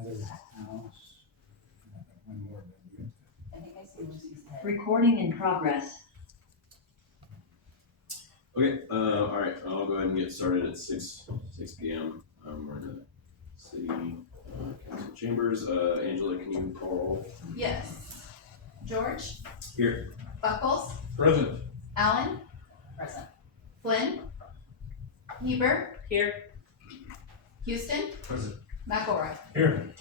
another house. One more. I think I see Lucy's head. Recording in progress. Okay, all right, I'll go ahead and get started at 6 p.m. We're in the city council chambers. Angela, can you call roll? Yes. George? Here. Buckles? Present. Allen? Present. Flynn? Hebert? Here. Houston? Present. McElroy? Here.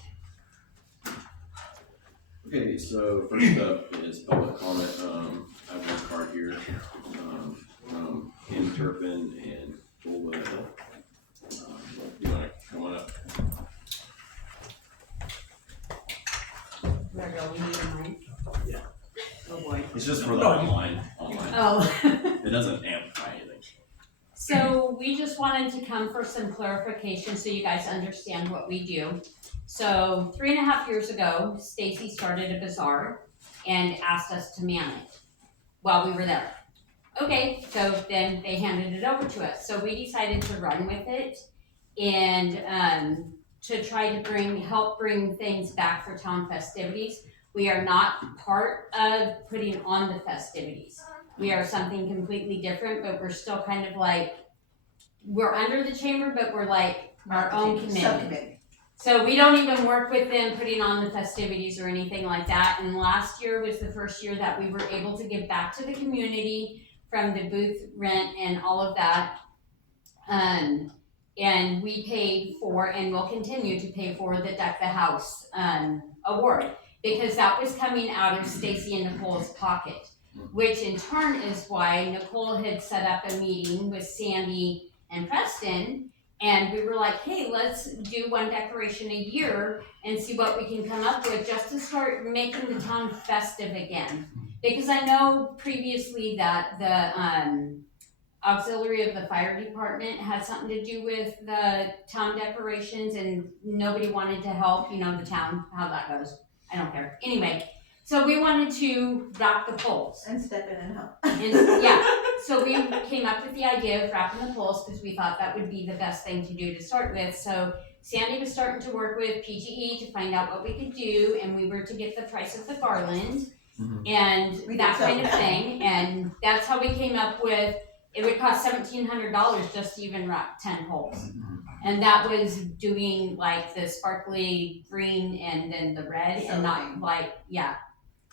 Okay, so first up is public comment. I have one card here from Kim Turpin and Bull Hill. You want to come on up? There we go, we need a mic. Yeah. Oh boy. It's just for the online. Oh. It doesn't amplify anything. So we just wanted to come for some clarification so you guys understand what we do. So 3.5 years ago, Stacy started a bazaar and asked us to man it while we were there. Okay, so then they handed it over to us. So we decided to run with it and to try to help bring things back for town festivities. We are not part of putting on the festivities. We are something completely different, but we're still kind of like, we're under the chamber, but we're like our own committee. So we don't even work with them putting on the festivities or anything like that. And last year was the first year that we were able to give back to the community from the booth rent and all of that. And we paid for, and will continue to pay for, the Deck the House award, because that was coming out of Stacy and Nicole's pocket, which in turn is why Nicole had set up a meeting with Sandy and Preston, and we were like, hey, let's do one decoration a year and see what we can come up with just to start making the town festive again. Because I know previously that the auxiliary of the fire department had something to do with the town decorations and nobody wanted to help, you know, the town, how that goes. I don't care. Anyway, so we wanted to wrap the poles. And step in and help. And, yeah, so we came up with the idea of wrapping the poles because we thought that would be the best thing to do to start with. So Sandy was starting to work with PGE to find out what we could do, and we were to get the price of the garland and that kind of thing. And that's how we came up with, it would cost $1,700 just to even wrap 10 poles. And that was doing like the sparkly green and then the red and not like, yeah.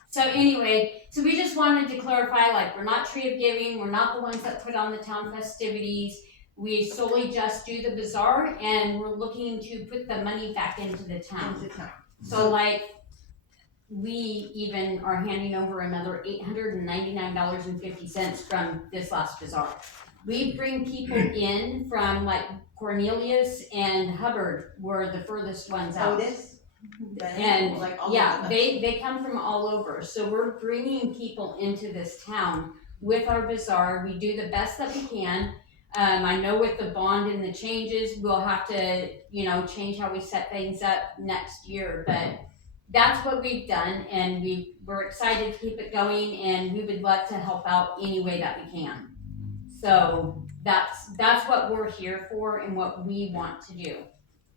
So anyway, so we just wanted to clarify, like, we're not Tree of Giving, we're not the ones that put on the town festivities. We solely just do the bazaar, and we're looking to put the money back into the town. So like, we even are handing over another $899.50 from this last bazaar. We bring people in from like Cornelius and Hubbard were the furthest ones out. Otis? And like all yeah, over. they come from all over. So we're bringing people into this town with our bazaar. We do the best that we can. I know with the bond and the changes, we'll have to, you know, change how we set things up next year. But that's what we've done, and we're excited to keep it going, and we would love to help out any way that we can. So that's what we're here for and what we want to do.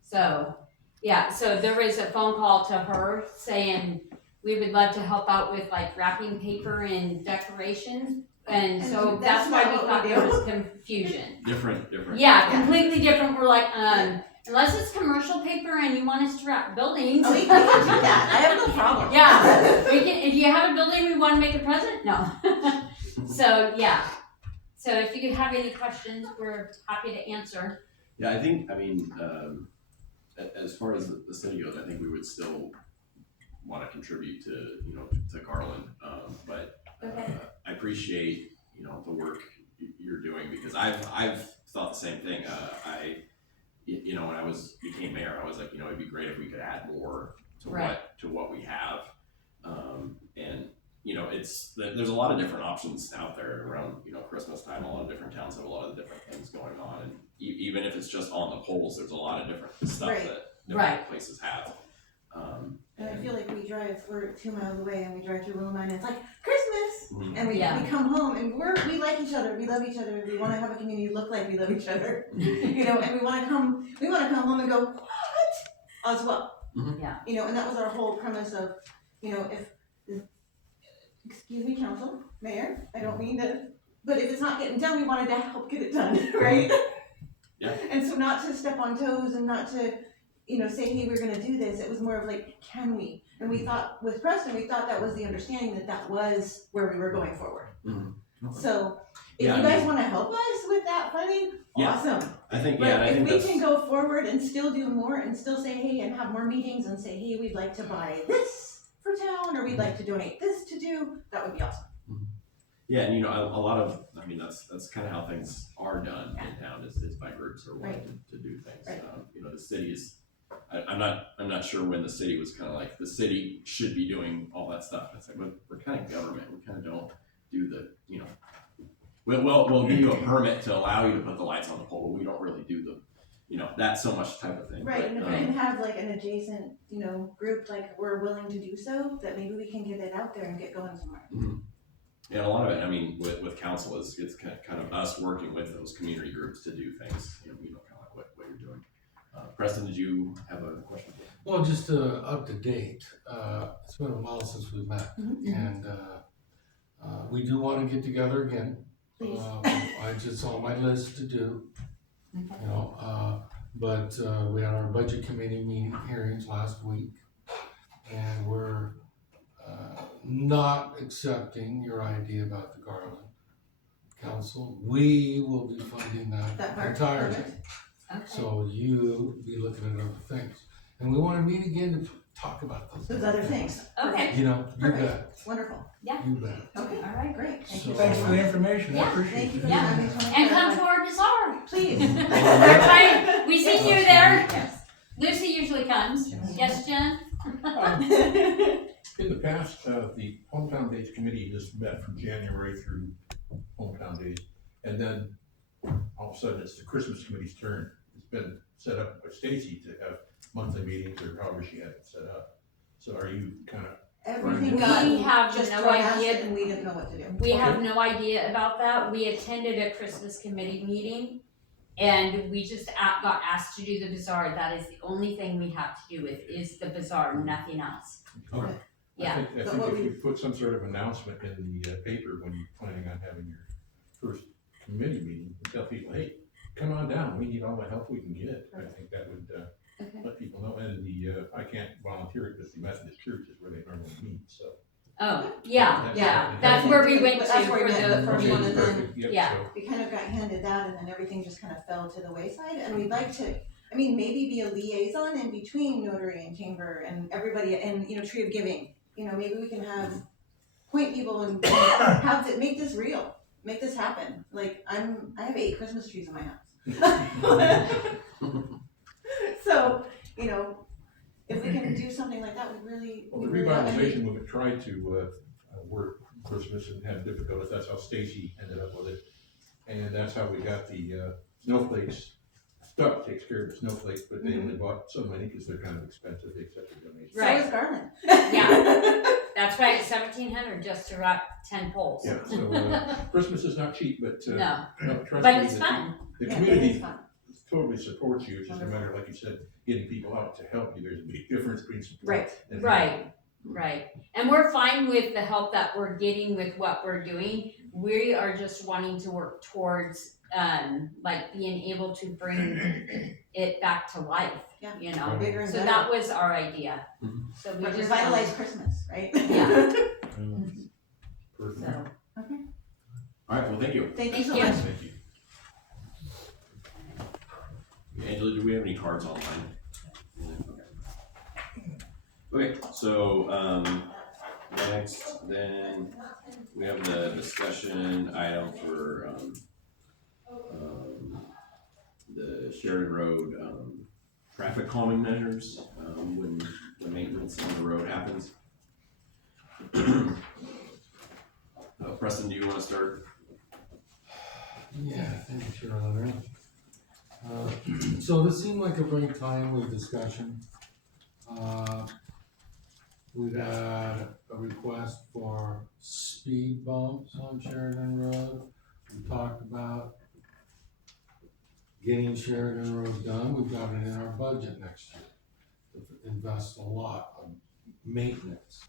So yeah, so there was a phone call to her saying we would love to help out with like wrapping paper and decorations. And so that's why we thought there was confusion. Different. Yeah, completely different. We're like, unless it's commercial paper and you want us to wrap buildings. We can do that. I have no problem. Yeah, we can. If you have a building we want to make a present, no. So yeah. So if you have any questions, we're happy to answer. Yeah, I mean, as far as the city goes, I think we would still want to contribute to, you know, to Garland. But I appreciate, you know, the work you're doing, because I've thought the same thing. You know, when I became mayor, I was like, you know, it'd be great if we could add more to what we have. And you know, there's a lot of different options out there around, you know, Christmas time. A lot of different towns have a lot of different things going on, and even if it's just on the poles, there's a lot of different stuff that different places have. And I feel like we're 2 miles away, and we drive through Willamette, and it's like Christmas, and we come home, and we like each other, we love each other, we want to have a community look like we love each other, you know, and we want to come home and go, what? As well. Mhm. Yeah. You know, and that was our whole premise of, you know, excuse me, council, mayor, I don't mean to, but if it's not getting done, we wanted to help get it done, right? Yeah. And so not to step on toes and not to, you know, say, hey, we're gonna do this, it was more of like, can we? And we thought, with Preston, we thought that was the understanding that that was where we were going forward. Mhm. Okay. So, if Yeah, you I guys mean- wanna help us with that funding, Yeah. awesome. I think, But yeah, and I if think we that's, can go forward and still do more and still say, hey, and have more meetings and say, hey, we'd like to buy this for town, or we'd like to donate this to do, that would be awesome. yeah, and you know, a lot of, I mean, that's kind of how things are done in town, is by groups or wanting to do things. Right. You know, the city is, I'm not sure when the city was kind of like, the city should be doing all that stuff. It's like, we're kind of government, we kind of don't do the, you know, we'll give you a permit to allow you to put the lights on the pole, but we don't really do the, you know, that so much type of thing. Right, But, and if we can have like an adjacent, you know, group, like we're willing to do so, that maybe we can get it out there and get going somewhere. And a lot of it, I mean, with council is, it's kind of us working with those community groups to do things, you know, kind of like what you're doing. Preston, did you have a question? Well, just up to date, it's been a while since we met, and we do want to get together again. Please. It's on my list to do, you know, but we had our budget committee hearings last week, and we're not accepting your idea about the Garland Council. We will be funding That that part, entirely. perfect. Okay. So you be looking at other things. And we wanna meet again to talk about Those other things. Okay. You know, you Perfect. bet, Wonderful. you bet. Okay, All right. great. Thank you. So- Thanks for the information, I Yeah, appreciate Thank you it. for the Yeah. time. I just wanna And come to clarify. our bazaar. Please. Everybody, we see you there. Yes. Lucy usually comes. Yes, Jen? In the past, the Hometown Days Committee has met from January through Hometown Days, and then all of a sudden, it's the Christmas Committee's turn. It's been set up by Stacy to have monthly meetings, or however she had it set up. So are you kind of, Everything We got have just no thrown at us idea. and we didn't know what to do. We have no idea about that. We attended a Christmas committee meeting and we just got asked to do the bazaar. That is the only thing we have to do with is the bazaar, nothing else. Okay. Yeah. I But think what if we- you put some sort of announcement in the paper when you're planning on having your first committee meeting, and tell people, hey, come on down, we need all the help we can get. I think that would Okay. let people know, and I can't volunteer it because the Methodist Church is where they normally meet, so. Oh, yeah, That's- yeah. That's where we went But to that's for where we met the the first meeting. one, and then Perfect, yep, yeah. so- we kind of got handed that, and then everything just kind of fell to the wayside, and we'd like to, I mean, maybe be a liaison in between notary and chamber and everybody, and, you know, Tree of Giving, you know, maybe we can have, point people and have to, make this real, make this happen, like, I have 8 Christmas trees in my house. So, you know, if we can do something like that, we really. Well, the we really- I mean, revitalization movement tried to work Christmas and had difficulties, that's how Stacy ended up with it. And that's how we got the snowflakes, Stuck takes care of the snowflakes, but they only bought so many because they're kind of expensive, they accept the donation. So Right. is Garland. Yeah. That's right, 1,700 just to rock 10 poles. Yeah, so Christmas is not cheap, but No, trust but me, it's the- fun. The Yeah, it community is fun. totally supports you, it's just a matter, like you said, getting people out to help you, there's a big difference between support Right. and. Right. Right. And we're fine with the help that we're getting with what we're doing. We are just wanting to work towards, like being able to bring it back to life, Yeah. you know? Bigger and So better. that was our idea. Mhm. So we But just. revitalize Christmas, right? Yeah. Perfect. So, Okay, All right, well, thank you. thank you so Thank you. much. Thank you. Angela, do we have any cards online? Okay, so, next, then, we have the discussion item for, the Sheridan Road, traffic calming measures, when maintenance on the road happens. Preston, do you wanna start? Yeah, thank you, Your Honor. So this seemed like a very timely discussion. We've had a request for speed bumps on Sheridan Road. We talked about getting Sheridan Road done. We've got it in our budget next year. In invest a lot of maintenance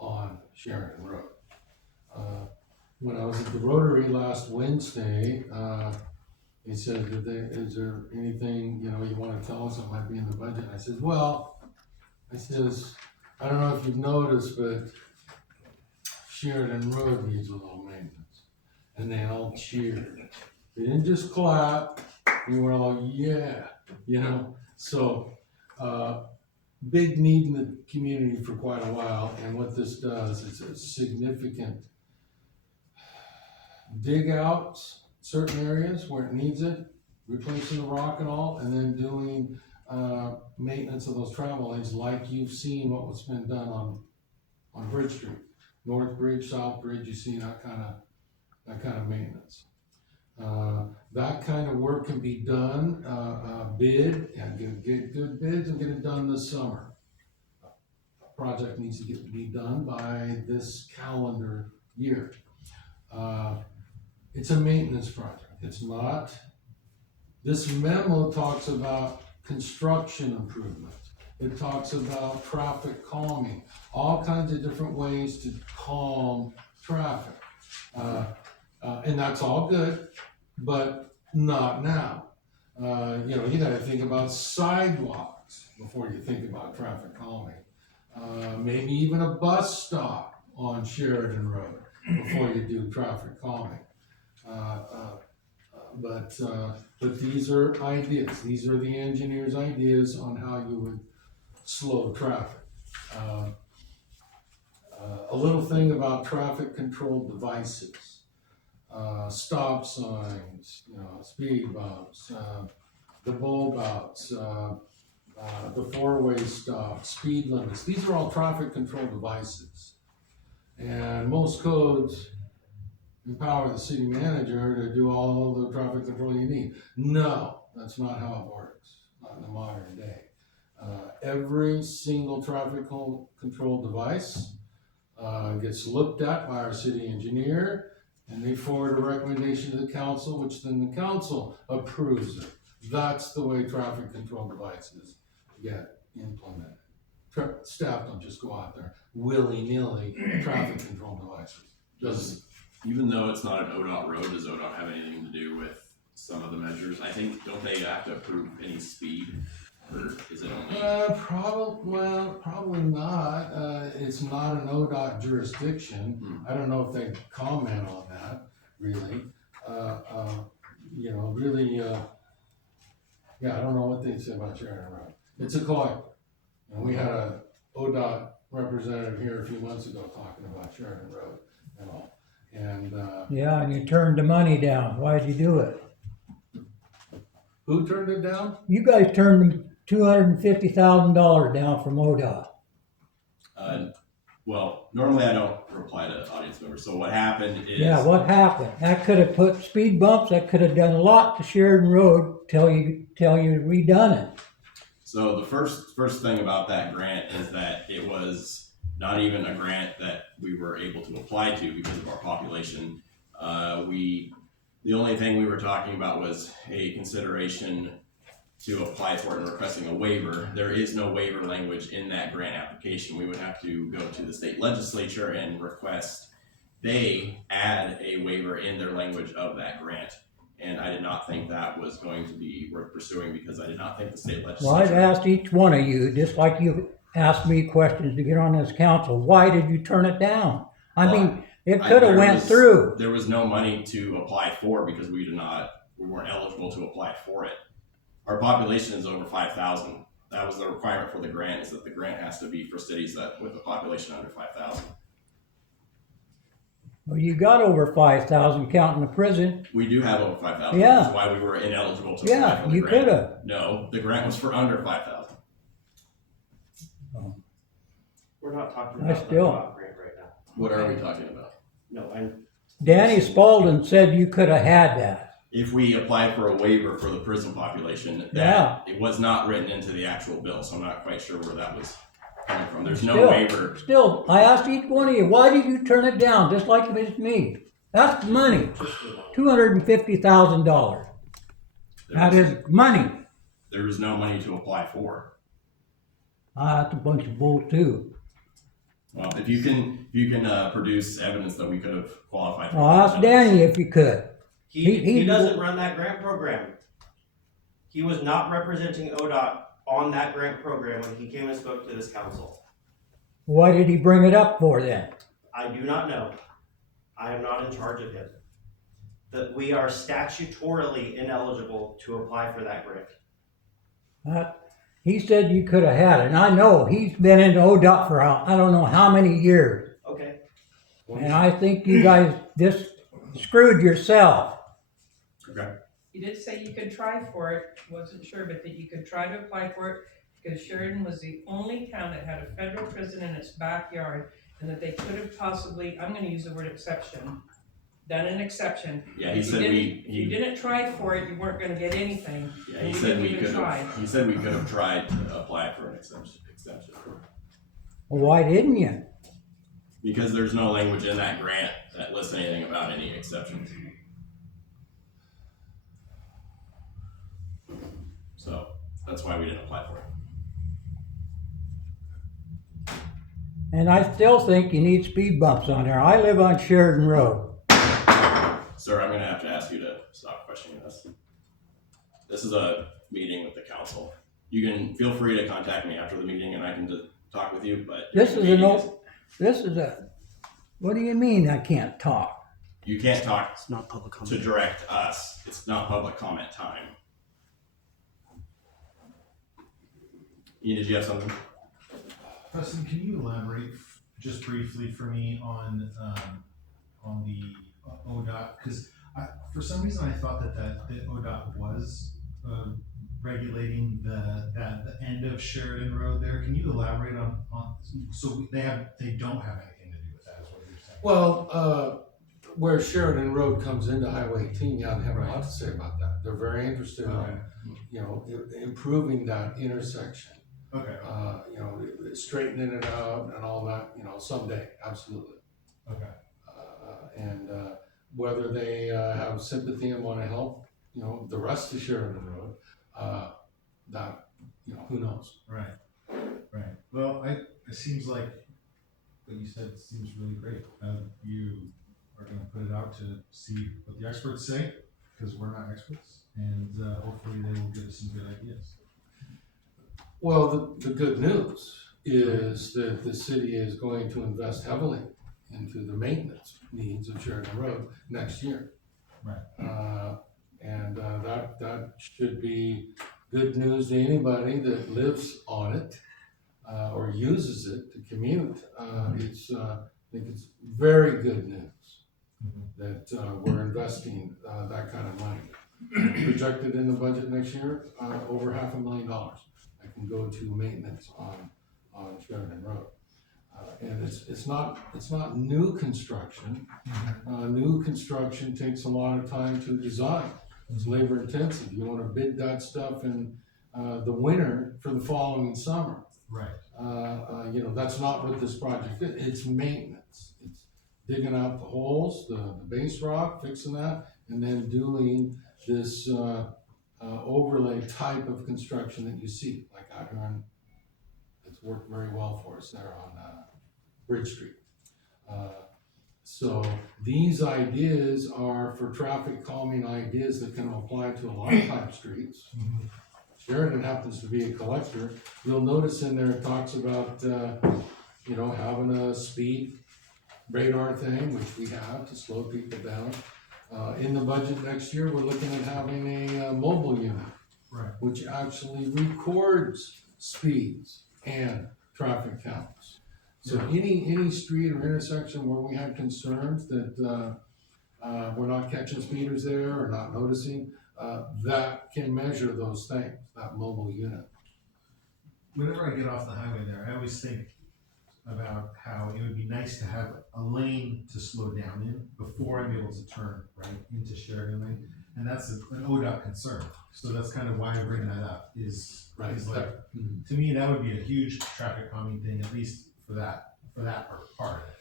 on Sheridan Road. When I was at the Rotary last Wednesday, he said, is there anything, you wanna tell us that might be in the budget? I said, I don't know if you've noticed, but Sheridan Road needs a little maintenance. And they all cheered. They didn't just clap, they were all, yeah, So, big need in the community for quite a while, and what this does is a significant dig out certain areas where it needs it, replacing the rock and all, and then doing maintenance of those travel lanes like you've seen what was been done on Bridge Street. North Bridge, South Bridge, you see that kind of maintenance. That kind of work can be done, bid, and get good bids and get it done this summer. Project needs to be done by this calendar year. It's a maintenance project. It's not. This memo talks about construction improvements. It talks about traffic calming, all kinds of different ways to calm traffic. And that's all good, but not now. You gotta think about sidewalks before you think about traffic calming. Maybe even a bus stop on Sheridan Road before you do traffic calming. But these are ideas. These are the engineer's ideas on how you would slow traffic. A little thing about traffic control devices, stop signs, speed bumps, the bulb outs, the four-way stop, speed limits. These are all traffic control devices. And most codes empower the city manager to do all the traffic control you need. No, that's not how it works, not in the modern day. Every single traffic control device gets looked at by our city engineer, and they forward a recommendation to the council, which then the council approves it. That's the way traffic control devices get implemented. Staff don't just go out there willy-nilly traffic control devices. Even though it's not an ODOT road, does ODOT have anything to do with some of the measures? I think, don't they have to approve any speed, or is it only? Probably not. It's not an ODOT jurisdiction. I don't know if they comment on that, really. I don't know what they say about Sheridan Road. It's a collector. And we had a ODOT representative here a few months ago talking about Sheridan Road and all. And Yeah, and you turned the money down. Why'd you do it? who turned it down? You guys turned $250,000 down from ODOT. Well, normally I don't reply to audience members, so what happened is. Yeah, what happened? That could have put speed bumps, that could have done a lot to Sheridan Road till you redone it. So the first thing about that grant is that it was not even a grant that we were able to apply to because of our population. The only thing we were talking about was a consideration to apply for it and requesting a waiver. There is no waiver language in that grant application. We would have to go to the state legislature and request they add a waiver in their language of that grant. And I did not think that was going to be worth pursuing because I did not think the state legislature. Well, I've asked each one of you, just like you asked me questions to get on this council, why did you turn it down? I mean, it could have went through. There was no money to apply for because we weren't eligible to apply for it. Our population is over 5,000. That was the requirement for the grant, is that the grant has to be for cities with a population under 5,000. Well, you got over 5,000 counting the prison. We do have over 5,000. Yeah. That's why we were ineligible to apply for the grant. Yeah, you could have. No, the grant was for under 5,000. We're not talking I about still- the top grant right now. What are we talking about? No, Danny Spalding said you could have had that. If we applied for a waiver for the prison population, it was not written into the actual bill, so I'm not quite sure where that was coming from. There's no waiver. Still, I asked each one of you, why did you turn it down, just like it was me? That's money, $250,000. That is money. There was no money to apply for. That's a bunch of bull too. Well, if you can produce evidence that we could have qualified for. Well, ask Danny if you could. He He- doesn't run that grant program. He was not representing ODOT on that grant program when he came and spoke to this council. Why did he bring it up for then? I do not know. I am not in charge of him. That we are statutorily ineligible to apply for that grant. He said you could have had it, and I know he's been into ODOT for I don't know how many years. Okay. And I think you guys just screwed yourself. Okay. You did say you could try for it, wasn't sure, but that you could try to apply for it because Sheridan was the only town that had a federal prison in its backyard and that they could have possibly, I'm gonna use the word exception, done an exception. Yeah, he If you said didn't- If you didn't try for it, you weren't gonna get anything. Yeah, and he you said didn't we even could try. have. He said we could have tried to apply for an exception. Well, why didn't you? Because there's no language in that grant that lists anything about any exceptions. So that's why we didn't apply for it. And I still think you need speed bumps on there. I live on Sheridan Road. Sir, I'm gonna have to ask you to stop questioning this. This is a meeting with the council. You can feel free to contact me after the meeting and I can just talk with you, but. What do you mean I can't talk? You can't talk It's not public to comment. direct us. It's not public comment time. Ian, did you have something? Preston, can you elaborate just briefly for me on the ODOT? Because for some reason I thought that ODOT was regulating the end of Sheridan Road there. Can you elaborate on so they don't have anything to do with that, is what you're saying? Well, where Sheridan Road comes into Highway 18, yeah, they have a lot to say about that. They're very interested Okay. in, improving that intersection. Okay. Straightening it out and all that, someday, absolutely. Okay. And whether they have sympathy and want to help, the rest of Sheridan Road, that, who knows? Right. Right. Well, it seems like what you said seems really great. You are going to put it out to see what the experts say, because we're not experts, and hopefully they will give us some good ideas. Well, the good news is that the city is going to invest heavily into the maintenance needs of Sheridan Road next year. Right. And that should be good news to anybody that lives on it or uses it to commute. I think it's very good news that we're investing that kind of money. Projected in the budget next year, over $500,000 that can go to maintenance on Sheridan Road. And it's not new construction. New construction takes a lot of time to design. It's labor intensive. You want to bid that stuff in the winter for the following summer. Right. That's not what this project is. It's maintenance. It's digging out the holes, the base rock, fixing that, and then doing this overlay type of construction that you see, like out here on, it's worked very well for us there on Bridge Street. So these ideas are for traffic calming ideas that can apply to a lot of type streets. Sheridan happens to be a collector. You'll notice in there it talks about, having a speed radar thing, which we have to slow people down. In the budget next year, we're looking at having a mobile unit, Right. which actually records speeds and traffic counts. So any street or intersection where we have concerns that we're not catching speeders there or not noticing, that can measure those things, that mobile unit. Whenever I get off the highway there, I always think about how it would be nice to have a lane to slow down in before I'm able to turn right into Sheridan Lane, and that's an ODOT concern. So that's kind of why I bring that up. Is like to me that would be a huge traffic calming thing, at least for that part of it.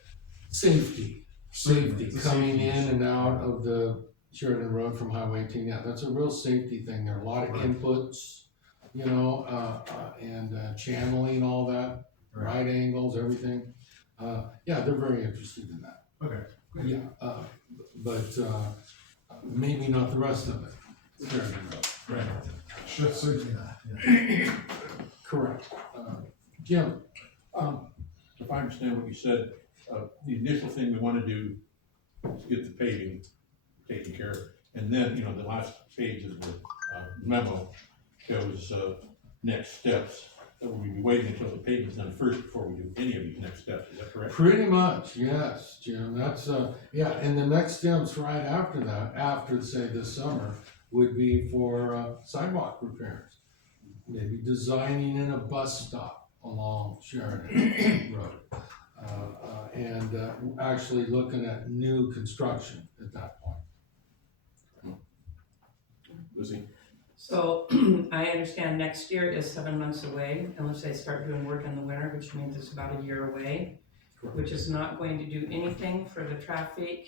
Safety It's a coming safety in issue. and out of the Sheridan Road from Highway 18. Yeah, that's a real safety thing. There are a lot of Right. inputs you know, and channeling all that, right angles, everything. Yeah, they're very interested in that. Okay. Yeah, but maybe not the rest of it. Sheridan Road. Right. Sure, certainly not, yeah. Correct. Jim, If I understand what you said, the initial thing we wanna do is get the paving taken care of. And then, you know, the last page of the memo shows next steps. So we'll be waiting until the paving's done first before we do any of these next steps, is that correct? pretty much, yes, Jim, that's, yeah, and the next steps right after that, after, say, this summer, would be for sidewalk repairs. Maybe designing in a bus stop along Sheridan Road. And actually looking at new construction at that point. Lucy? So I understand next year is 7 months away unless they start doing work in the winter, which means it's about a year away, Correct. which is not going to do anything for the traffic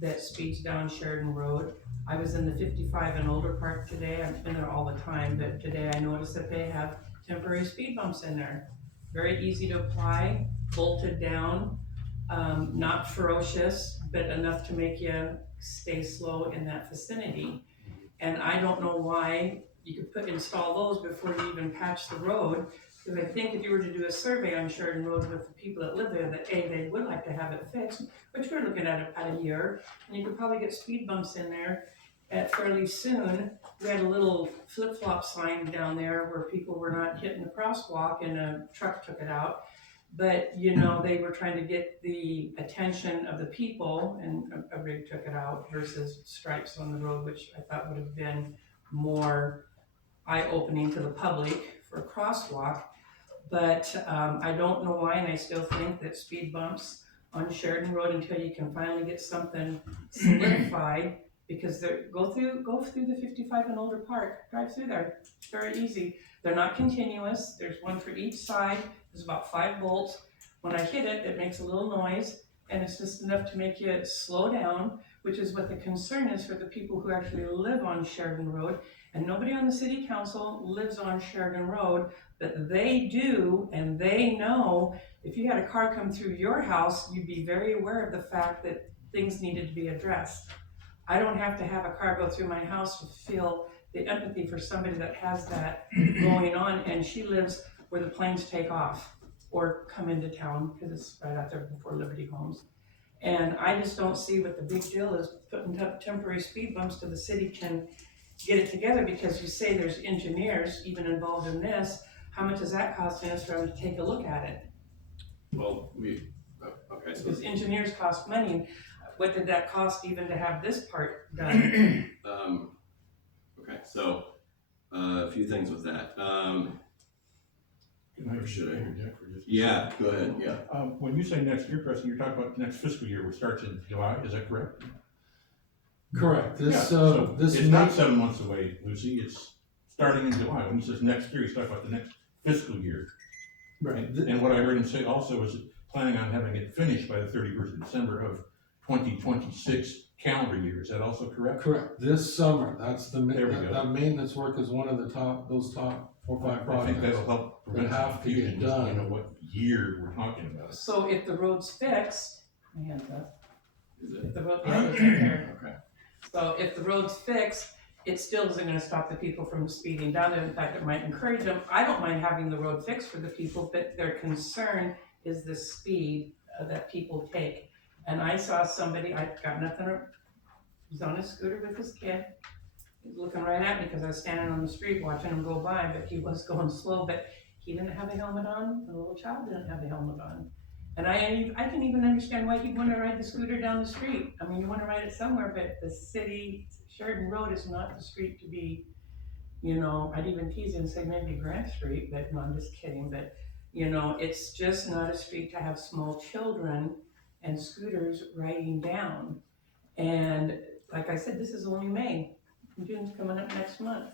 that speeds down Sheridan Road. I was in the 55 and older part today. I've been there all the time, but today I noticed that they have temporary speed bumps in there. Very easy to apply, bolted down, not ferocious, but enough to make you stay slow in that vicinity. And I don't know why you could install those before you even patch the road, because I think if you were to do a survey on Sheridan Road with the people that live there, that they would like to have it fixed, which we're looking at a year, and you could probably get speed bumps in there at fairly soon. We had a little flip-flop sign down there where people were not hitting the crosswalk and a truck took it out. But, you know, they were trying to get the attention of the people and a rig took it out versus stripes on the road, which I thought would have been more eye-opening to the public for a crosswalk. But I don't know why, and I still think that speed bumps on Sheridan Road until you can finally get something solidified, because go through the 55 and older park, drive through there, it's very easy. They're not continuous, there's one for each side. There's about 5 bolts. When I hit it, it makes a little noise, and it's just enough to make you slow down, which is what the concern is for the people who actually live on Sheridan Road. And nobody on the city council lives on Sheridan Road, but they do, and they know if you had a car come through your house, you'd be very aware of the fact that things needed to be addressed. I don't have to have a car go through my house to feel the empathy for somebody that has that going on, and she lives where the planes take off or come into town, because it's right out there before Liberty Homes. And I just don't see what the big deal is putting temporary speed bumps till the city can get it together, because you say there's engineers even involved in this. How much is that costing us for them to take a look at it? Well, okay, so. Because engineers cost money. What did that cost even to have this part done? Okay, so a few things with that. Can I Should I? interject for just? Yeah, go ahead, yeah. When you say next year, Preston, you're talking about next fiscal year, which starts in July, is that correct? correct, Yeah, this, so this it's not may, 7 months away, Lucy, it's starting in July. When he says next year, he's talking about the next fiscal year. right, And what I heard him say also is planning on having it finished by the 31st of December of 2026 calendar year, is that also correct? correct, this summer, that's the, There we go. that maintenance work is one of the those top 4 or 5 I think projects. that'll help prevent That have to get confusion, just so you know done. what year we're talking about. So if the road's fixed, my hand's up. Is it? If the road, yeah, it's right there. Okay. So if the road's fixed, it still isn't gonna stop the people from speeding down there. In fact, it might encourage them. I don't mind having the road fixed for the people, but their concern is the speed that people take. And I saw somebody, I got nothing, he's on his scooter with his kid. He's looking right at me because I was standing on the street watching him go by, but he was going slow, but he didn't have a helmet on, and the little child didn't have a helmet on. And I can even understand why he'd want to ride the scooter down the street. I mean, you want to ride it somewhere, but the city, Sheridan Road is not the street to be, you know, I'd even tease and say maybe Grant Street, but no, I'm just kidding. But, you know, it's just not a street to have small children and scooters riding down. And like I said, this is only May. June's coming up next month.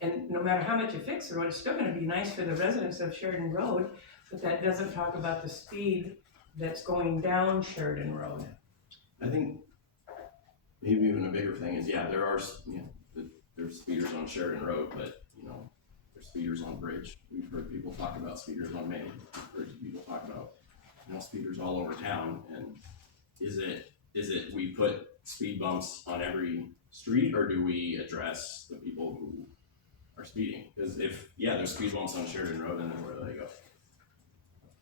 And no matter how much you fix the road, it's still gonna be nice for the residents of Sheridan Road, but that doesn't talk about the speed that's going down Sheridan Road. I think maybe even a bigger thing is, yeah, there are, you know, there's speeders on Sheridan Road, but, you know, there's speeders on Bridge. We've heard people talk about speeders on Main. We've heard people talk about, speeders all over town. And is it we put speed bumps on every street, or do we address the people who are speeding? Because there's speed bumps on Sheridan Road, and then where do they go?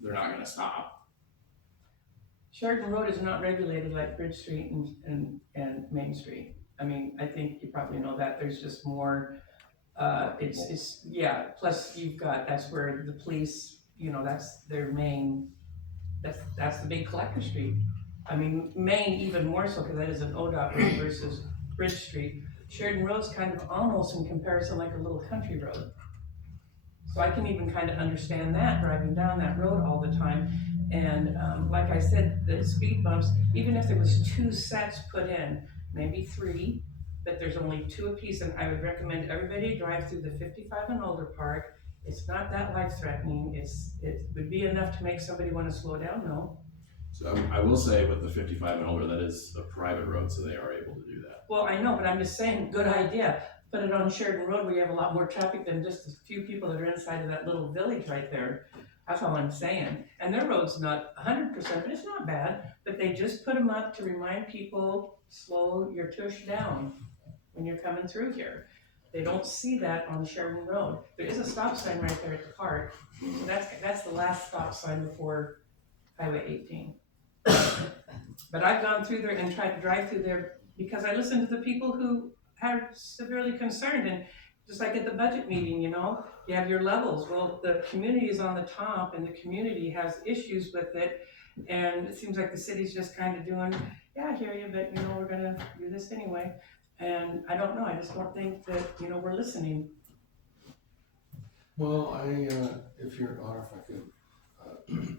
They're not gonna stop. Sheridan Road is not regulated like Bridge Street and Main Street. I mean, I think you probably know that. There's just more, plus you've got, that's where the police, that's their main, that's the big collector street. I mean, Main even more so, because that is an ODOT road versus Bridge Street. Sheridan Road's kind of almost in comparison like a little country road. So I can even kind of understand that, driving down that road all the time. And like I said, the speed bumps, even if there was 2 sets put in, maybe 3, but there's only 2 apiece, and I would recommend everybody drive through the 55 and older part. It's not that life-threatening. It would be enough to make somebody want to slow down, though. So I will say with the 55 and older, that is a private road, so they are able to do that. Well, I know, but I'm just saying, good idea. Put it on Sheridan Road where you have a lot more traffic than just a few people that are inside of that little village right there. That's all I'm saying. And their road's not 100%, but it's not bad. But they just put them up to remind people, slow your tush down when you're coming through here. They don't see that on Sheridan Road. There is a stop sign right there at the park. So that's the last stop sign before Highway 18. But I've gone through there and tried to drive through there because I listened to the people who are severely concerned. And just like at the budget meeting, you have your levels. Well, the community is on the top, and the community has issues with it. And it seems like the city's just kind of doing, yeah, I hear you, but we're gonna do this anyway. And I don't know, I just don't think that, we're listening. Well, if Your Honor, if I could,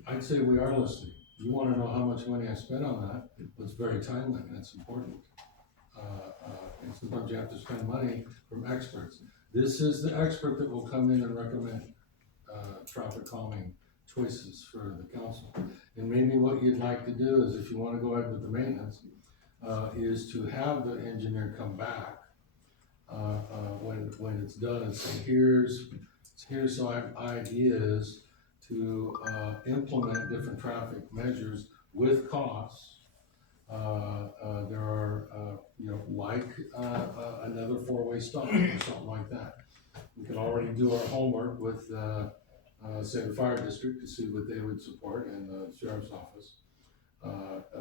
I'd say we are listening. You wanna know how much money I spent on that, it's very timely and it's important. And sometimes you have to spend money from experts. This is the expert that will come in and recommend traffic calming choices for the council. And maybe what you'd like to do is, if you wanna go ahead with the maintenance, is to have the engineer come back when it's done and say, here's some ideas to implement different traffic measures with costs. There are, like another 4-way stop or something like that. We can already do our homework with, say, the fire district to see what they would support, and the sheriff's office.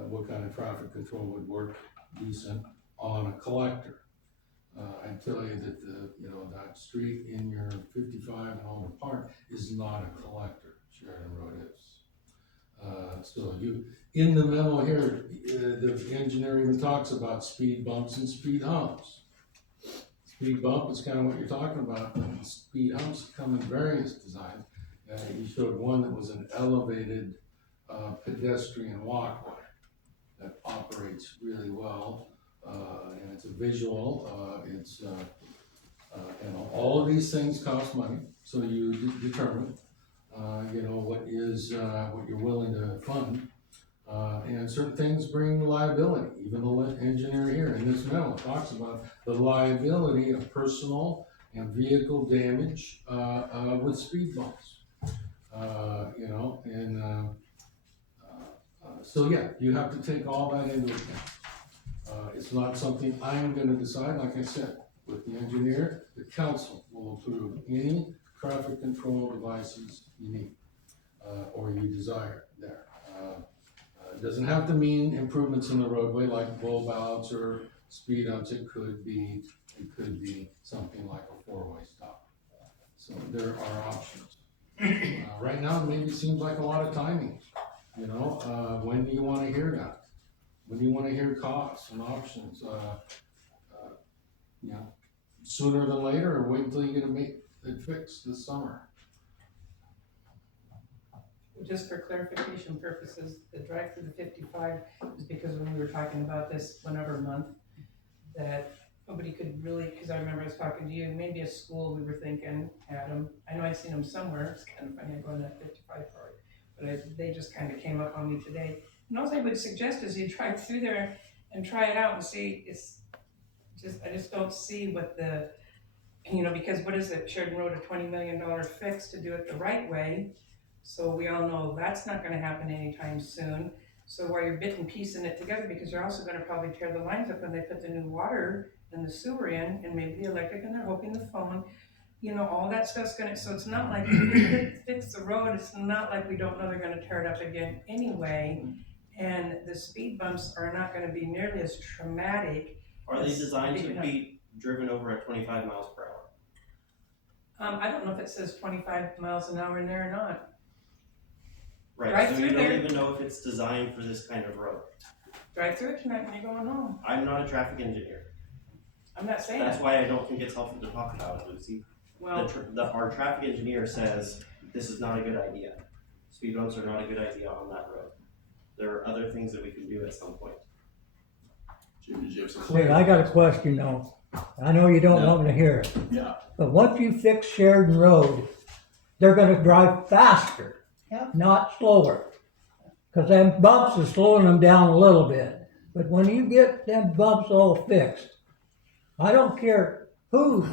What kind of traffic control would work decent on a collector. I tell you that that street in your 55 and older part is not a collector. Sheridan Road is. So in the memo here, the engineer even talks about speed bumps and speed humps. Speed bump is kind of what you're talking about. Speed humps come in various designs. He showed one that was an elevated pedestrian walkway that operates really well, and it's a visual. And all of these things cost money, so you determine, what you're willing to fund. And certain things bring liability. Even the engineer here in this memo talks about the liability of personal and vehicle damage with speed bumps. So yeah, you have to take all that into account. It's not something I'm gonna decide. Like I said, with the engineer, the council will approve any traffic control devices you need or you desire there. It doesn't have to mean improvements in the roadway like bulb outs or speed humps. It could be something like a 4-way stop. So there are options. Right now, it maybe seems like a lot of timing. When do you want to hear that? When do you want to hear costs and options? Sooner than later, or wait until you get it fixed this summer? Just for clarification purposes, the drive through the 55 is because when we were talking about this one other month, that nobody could really, because I remember I was talking to you, maybe a school we were thinking, Adam. I know I'd seen them somewhere. It's kind of funny, I go on that 55 part, but they just kind of came up on me today. And all I would suggest is you drive through there and try it out and see. I just don't see what You know, because what is it, Sheridan Road, a $20 million fix to do it the right way. So we all know that's not gonna happen anytime soon. So while you're bit and piecing it together, because they're also gonna probably tear the lines up when they put the new water and the sewer in, and maybe the electric, and they're hoping the phone, you know, all that stuff's gonna, so it's not like if we fix the road, it's not like we don't know they're gonna tear it up again anyway. And the speed bumps are not gonna be nearly as traumatic. Are they designed to be driven over at 25 miles per hour? I don't know if it says 25 miles an hour in there or not. Right, Right so through you don't there. even know if it's designed for this kind of road. Drive through it tonight when you're going home. I'm not a traffic engineer. I'm not saying That's that. why I don't think it's helpful to talk about it, Lucy. Well, Our traffic engineer says this is not a good idea. Speed bumps are not a good idea on that road. There are other things that we can do at some point. Jim, did you have some? Wait, I got a question though. I know you don't No. want me to hear it, Yeah. but once you fix Sheridan Road, they're gonna drive faster, not slower. Cause them bumps are slowing them down a little bit. But when you get them bumps all fixed, I don't care who,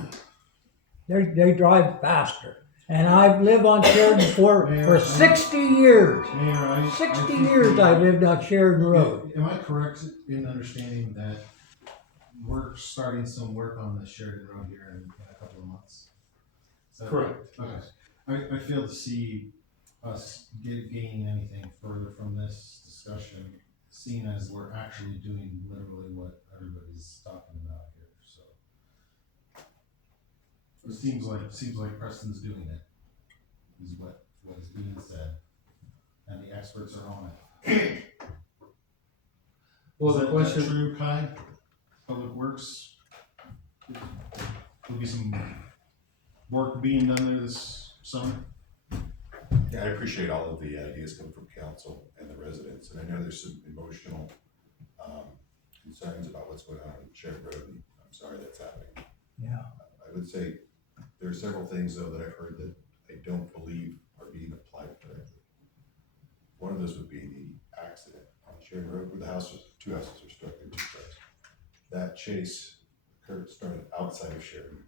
they drive faster. And I've lived on Sheridan for 60 years. Mayor, I 60 think years I've lived on Sheridan Road. Am I correct in understanding that we're starting some work on the Sheridan Road here in a couple of months? Is that Correct. Okay. I fail to see us gaining anything further from this discussion, seeing as we're actually doing literally what everybody's talking about here, so. It seems like Preston's doing it, is what is being said, and the experts are on it. Well, Is the that question, true, Kai? Public Works? There'll be some work being done there this summer? Yeah, I appreciate all of the ideas coming from council and the residents, and I know there's some emotional concerns about what's going on in Sheridan Road, and I'm sorry that's happening. Yeah. I would say there are several things though that I've heard that I don't believe are being applied correctly. One of those would be the accident on Sheridan Road where two houses were struck in two cars. That chase started outside of Sheridan.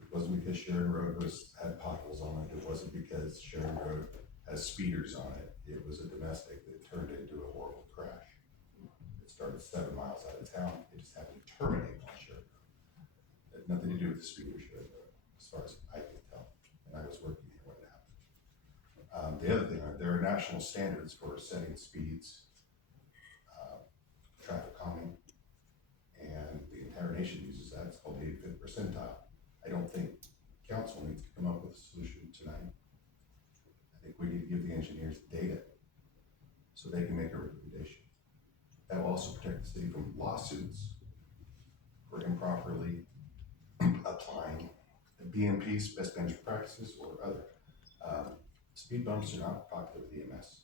It wasn't because Sheridan Road had potholes on it. It wasn't because Sheridan Road has speeders on it. It was a domestic that turned into a horrible crash. It started 7 miles out of town. It just happened to terminate on Sheridan Road. It had nothing to do with the speed of Sheridan Road, as far as I can tell. And I was working here when it happened. The other thing, there are national standards for setting speeds, traffic calming, and the entire nation uses that. It's called the 85th percentile. I don't think council needs to come up with a solution tonight. I think we need to give the engineers data so they can make a recommendation. That will also protect the city from lawsuits for improperly applying BMP's best management practices or other. Speed bumps are not popular with EMS.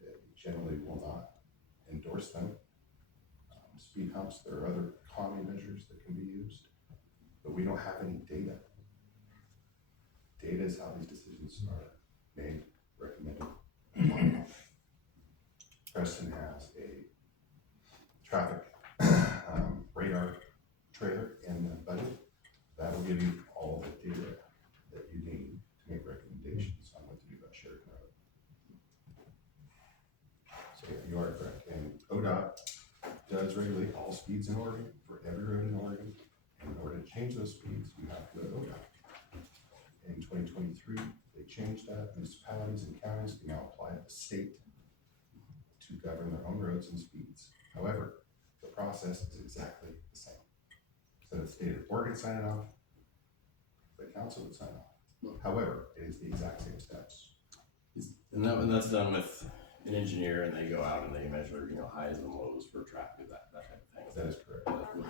They generally will not endorse them. Speed humps, there are other calming measures that can be used, but we don't have any data. Data is how these decisions are made, recommended. Preston has a traffic radar trailer in the budget. That will give you all the data that you need to make recommendations on what to do about Sheridan Road. So yeah, you are correct. And ODOT does regulate all speeds in Oregon for every road in Oregon. And in order to change those speeds, you have to go to ODOT. In 2023, they changed that. Municipalities and counties can now apply to the state to govern their own roads and speeds. However, the process is exactly the same. So the state of Oregon sign it off, the council would sign off. However, it is the exact same steps. And that's done with an engineer, and they go out and they measure, highs and lows for traffic, that type of thing. That is correct.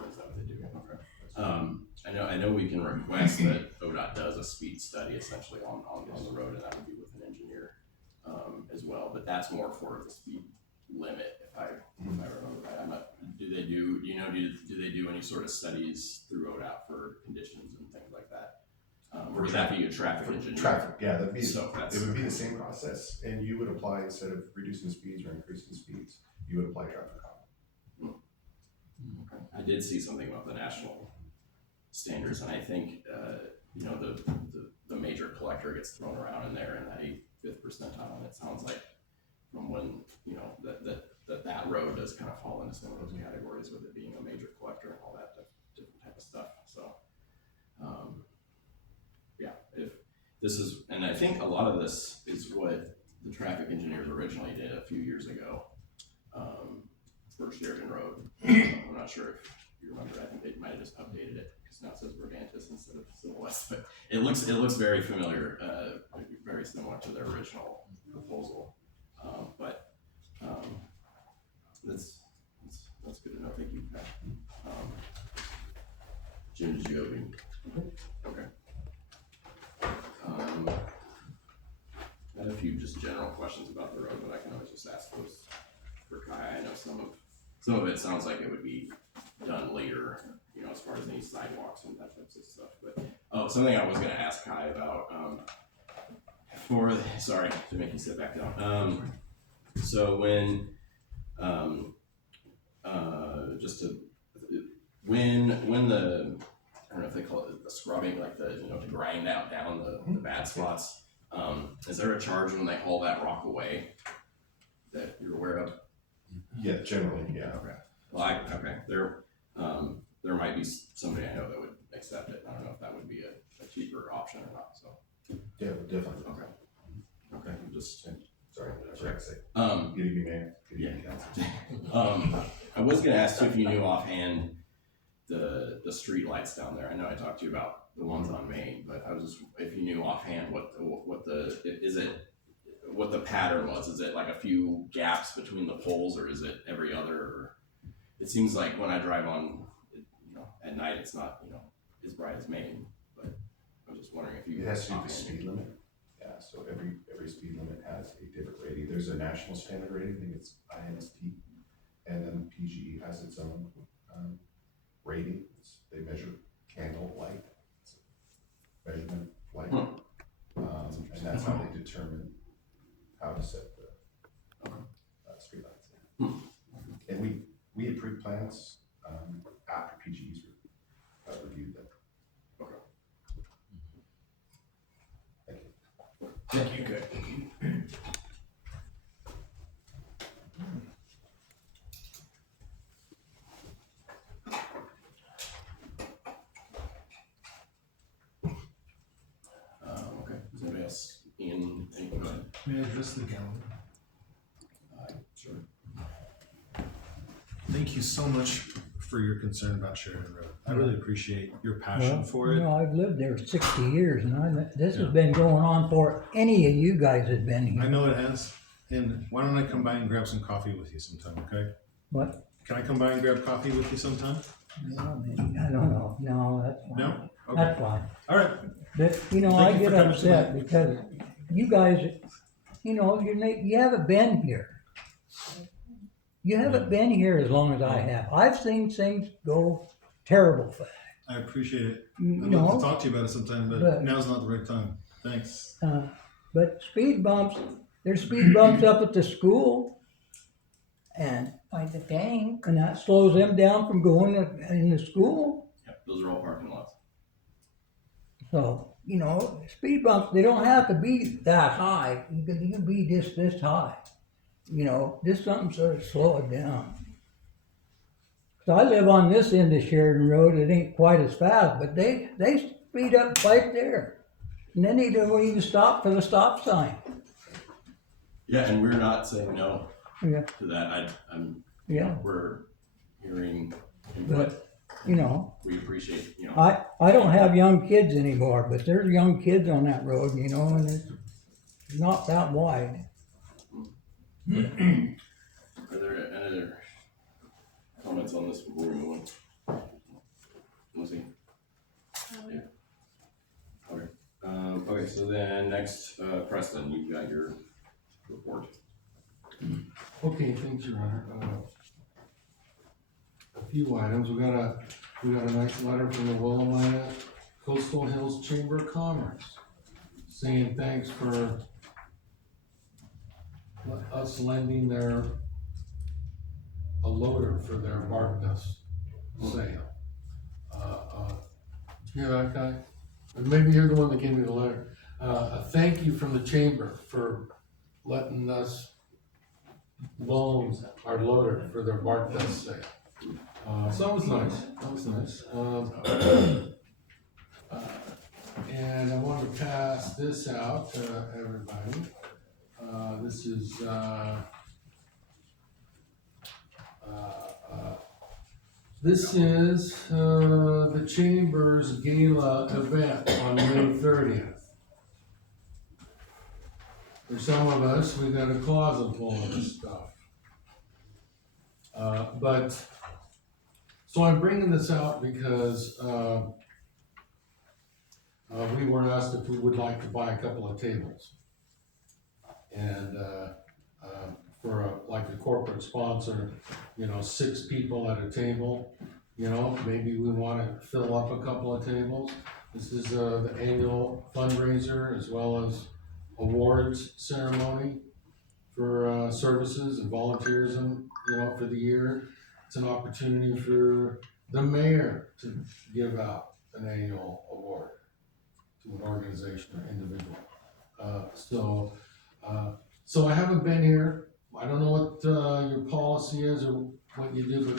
Is that what they do? Okay. I know we can request that ODOT does a speed study essentially on the road, and that would be with an engineer as well. But that's more for the speed limit, if I remember right. I'm not. Do they do any sort of studies through ODOT for conditions and things like that? Or would that be a traffic engineer? Traffic, yeah, it would be the same process, and you would apply, instead of reducing speeds or increasing speeds, you would apply traffic calming. Okay. I did see something about the national standards, and I think, you know, the major collector gets thrown around in there in that 85th percentile, and it sounds like from when, you know, that road does kind of fall into some of those categories with it being a major collector and all that different type of stuff, so. Yeah, if this is, and I think a lot of this is what the traffic engineers originally did a few years ago, for Sheridan Road. I'm not sure if you remember, I think they might have just updated it, because now it says Verdantis instead of Civil West, but it looks very familiar, very similar to their original proposal. That's good to know, thank you, Pat. Jim, did you have any? Okay. I had a few just general questions about the road, but I can always just ask those for Kai. I know some of it sounds like it would be done later, you know, as far as any sidewalks and that types of stuff. But something I was going to ask Kai about sorry to make you sit back down. So when when the, I don't know if they call it the scrubbing, like to grind out down the bad spots. Is there a charge when they haul that rock away that you're aware of? Yeah, generally, yeah. Okay. Well, there might be somebody I know that would accept it. I don't know if that would be a cheaper option or not. So. Yeah, definitely. Okay. Okay. Just sorry, I forgot to say. Good evening, Mayor. Good evening, Council. I was going to ask you if you knew offhand the street lights down there. I know I talked to you about the ones on Main, but I was just, if you knew offhand what the pattern was. Is it like a few gaps between the poles, or is it every other? Or it seems like when I drive on, you know, at night, it's not, you know, as bright as Main. But I was just wondering if you. It has to do with the speed limit. Yeah, so every speed limit has a different rating. There's a national standard rating. I think it's INST, and then PGE has its own rating. They measure candle light. It's a measurement of light, and that's how they determine how to set the street lights. And we approve plans after PGE's reviewed them. Okay. Thank you. Thank you. Good. Okay. Is anybody else? Ian, go ahead. May I address the gallery? Sure. Thank you so much for your concern about Sheridan Road. I really appreciate your passion Well, for you it. know, I've lived there 60 years, and this has been going on for any of you guys has been here. I know it has. And why don't I come by and grab some coffee with you sometime, okay? What? Can I come by and grab coffee with you sometime? No, maybe, I don't know. No, that's fine. No? Okay. That's fine. All right. But, you know, Thank I you get for coming upset because you guys, you know, you haven't been here. You haven't been here as long as I have. I've seen things go terrible fast. I appreciate it. You I'd know, love to talk to you about it sometime, but now's not the right time. Thanks. but speed bumps, there's speed bumps up at the school. And By the bank. and that slows them down from going in the school. Yep. Those are all parking lots. So, you know, speed bumps, they don't have to be that high. You can be just this high. You know, just something sort of slow it down. So I live on this end of Sheridan Road. It ain't quite as fast, but they speed up right there. And then they don't even stop for the stop sign. Yeah, and we're not saying no Yeah, to that. yeah. We're hearing input. But, you know, We appreciate, you know. I don't have young kids anymore, but there's young kids on that road, you know, and it's not that wide. Are there any other comments on this before we move on? Lucy? Yeah. Okay. Okay, so then next, Preston, you've got your report. Okay, thanks, Your Honor. A few items. We got a nice letter from the Willamette Coastal Hills Chamber of Commerce saying thanks for us lending a loader for their bark dust sale. You hear that guy? And maybe you're the one that gave me the letter. A thank you from the chamber for letting us loan our loader for their bark dust sale. So that was nice, that was nice. And I want to pass this out to everybody. This is, the Chamber's Gala event on May 30th. For some of us, we got a closet full of this stuff. So I'm bringing this out because, we were asked if we would like to buy a couple of tables. And, for like a corporate sponsor, 6 people at a table, maybe we wanna fill up a couple of tables. This is, the annual fundraiser as well as awards ceremony for, services and volunteerism, for the year. It's an opportunity for the mayor to give out an annual award to an organization or individual. So I haven't been here. I don't know what your policy is or what you do,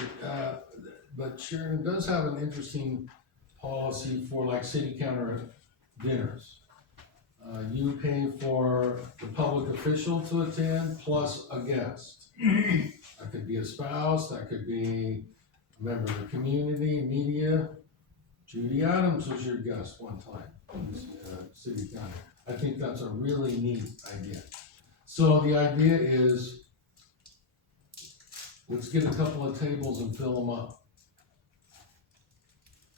but Sheridan does have an interesting policy for like city counter dinners. You pay for the public official to attend plus a guest. That could be a spouse, that could be a member of the community, media. Judy Adams was your guest one time in the city county. I think that's a really neat idea. So the idea is, let's get a couple of tables and fill them up.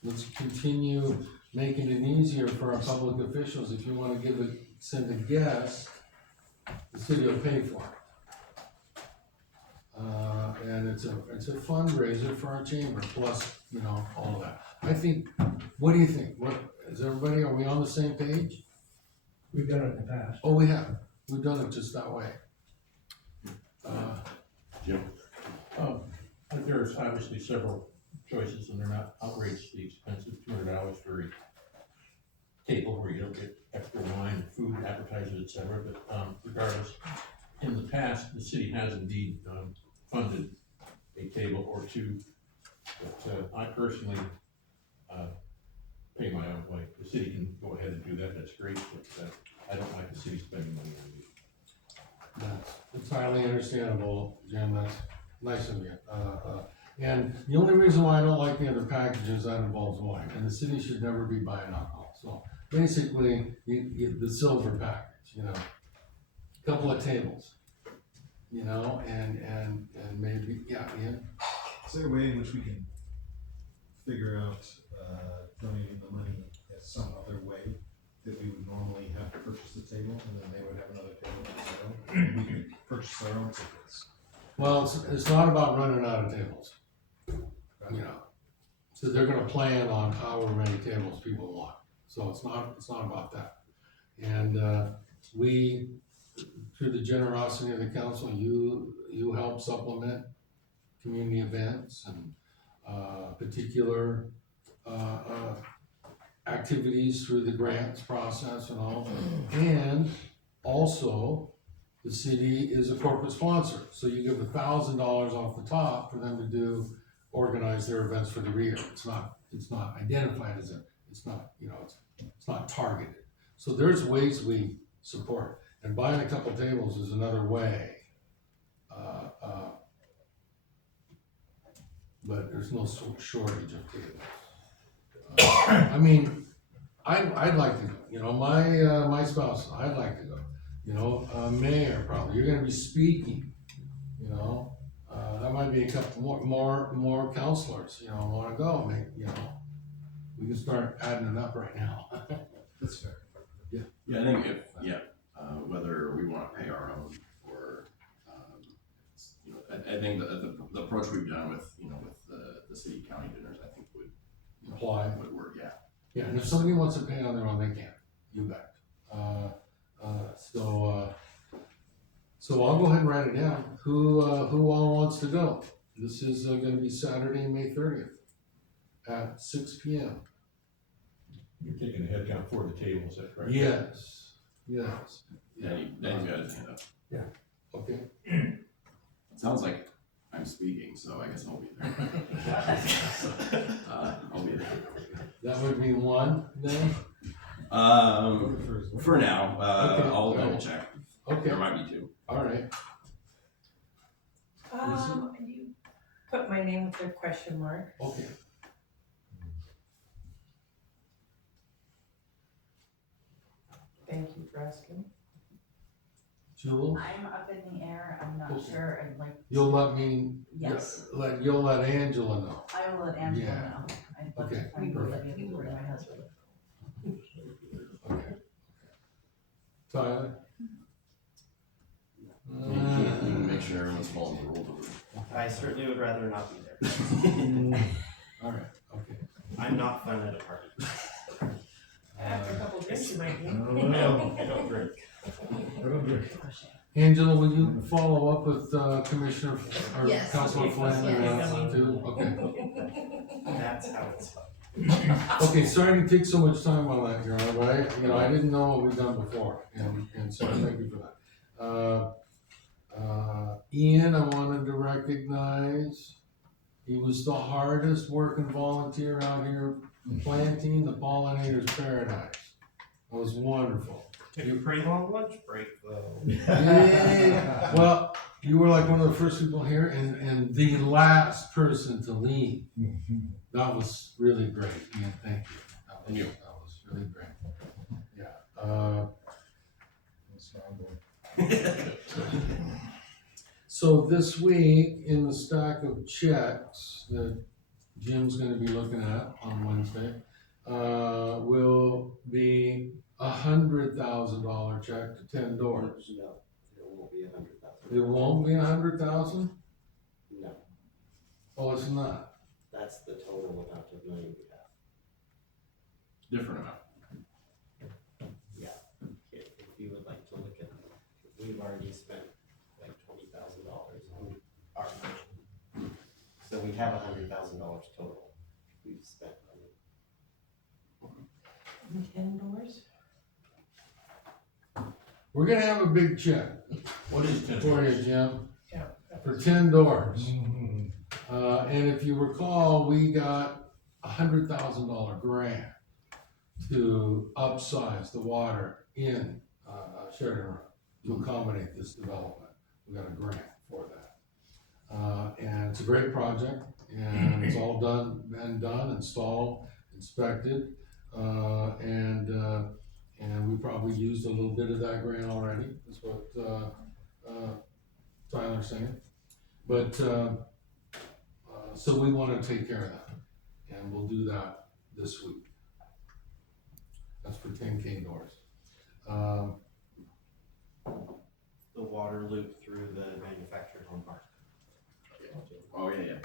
Let's continue making it easier for our public officials. If you wanna send a guest, the city will pay for it. And it's a fundraiser for our chamber, plus, all of that. I think, what do you think? Are we on the same page? We've done it in the past. Oh, we have. We've done it just that way. Jim? There's obviously several choices and they're not outrageously expensive, $200 for a table where you don't get extra wine, food, appetizers, etc. But regardless, in the past, the city has indeed funded a table or two, but I personally pay my own way. The city can go ahead and do that, that's great, but I don't like the city spending money on these. That's entirely understandable, Jim, that's nice of you. And the only reason why I don't like the other packages, that involves wine, and the city should never be buying alcohol. So basically, the silver package, couple of tables, and maybe, Ian? Is there a way in which we can figure out, donating the money in some other way that we would normally have to purchase the table, and then they would have another table for sale? We could purchase our own tickets. Well, it's not about running out of tables, So they're gonna plan on however many tables people want, so it's not about that. And, we, through the generosity of the council, you help supplement community events and, particular, activities through the grants process and all. And also, the city is a corporate sponsor, so you give $1,000 off the top for them to organize their events for the year. It's not identified as it's not targeted. So there's ways we support, and buying a couple tables is another way. But there's no shortage of tables. I mean, I'd like to go, my spouse, I'd like to go, mayor probably, you're gonna be speaking, that might be a couple more counselors, wanna go, we can start adding it up right now. That's fair. Yeah, I think whether we wanna pay our own or, I think the approach we've done with the city county dinners, I think would work, yeah. Yeah, and if somebody wants to pay on their own, they can, you bet. So I'll go ahead and write it down, who all wants to go. This is gonna be Saturday, May 30th at 6 p.m. You're taking a head count for the table, is that correct? Yes, yes. Danny got his hand up. Okay. Sounds like I'm speaking, so I guess I'll be there. I'll be there. That would be one then? For now, Okay. I'll double check. Okay, There might be two. all right. You put my name with a question mark. Okay. Thank you for asking. Jules, I'm up in the air, I'm not Okay. sure, I'd like. you'll let me, Yes, you'll let Angela know. I will let Angela Yeah. know. I'd love Okay, to find out perfect. if you were my husband. Okay. Tyler? You can make sure everyone's following the rules. I certainly would rather not be there. All right, okay. I'm not fun at a party. After a couple drinks, you might be. No, I don't drink. Angela, will you follow up with Commissioner, or Yes. Councilor Flynn? Yes. Too? Okay. That's how it's fun. Okay, sorry to take so much time on that, Your Honor, but I didn't know what we've done before, and so thank you for that. Ian, I wanted to recognize, he was the hardest working volunteer out here planting the pollinators paradise. That was wonderful. Took a pretty long lunch break though. Yeah, well, you were like one of the first people here and the last person to leave. That was really great, Ian, thank you. That was really great. Yeah. So this week, in the stack of checks that Jim's gonna be looking at on Wednesday, will be $100,000 check to 10 doors. No, it won't be 100,000. It won't be 100,000? No, Oh, it's not. that's the total amount of money we have. Different amount. Yeah, if you would like to look at, we've already spent like $20,000 on our budget. So we have $100,000 total we've spent on it. 10 doors? We're gonna have a big check What is 10? for you, Jim, Yeah. for 10 doors. And if you recall, we got $100,000 grant to upsize the water in Sheridan Road to accommodate this development. We got a grant for that. And it's a great project, and it's all been done, installed, inspected, and we probably used a little bit of that grant already, is what Tyler's saying. But so we want to take care of that, and we'll do that this week. That's for 10K doors. The water loop through the manufactured home park. Oh, yeah.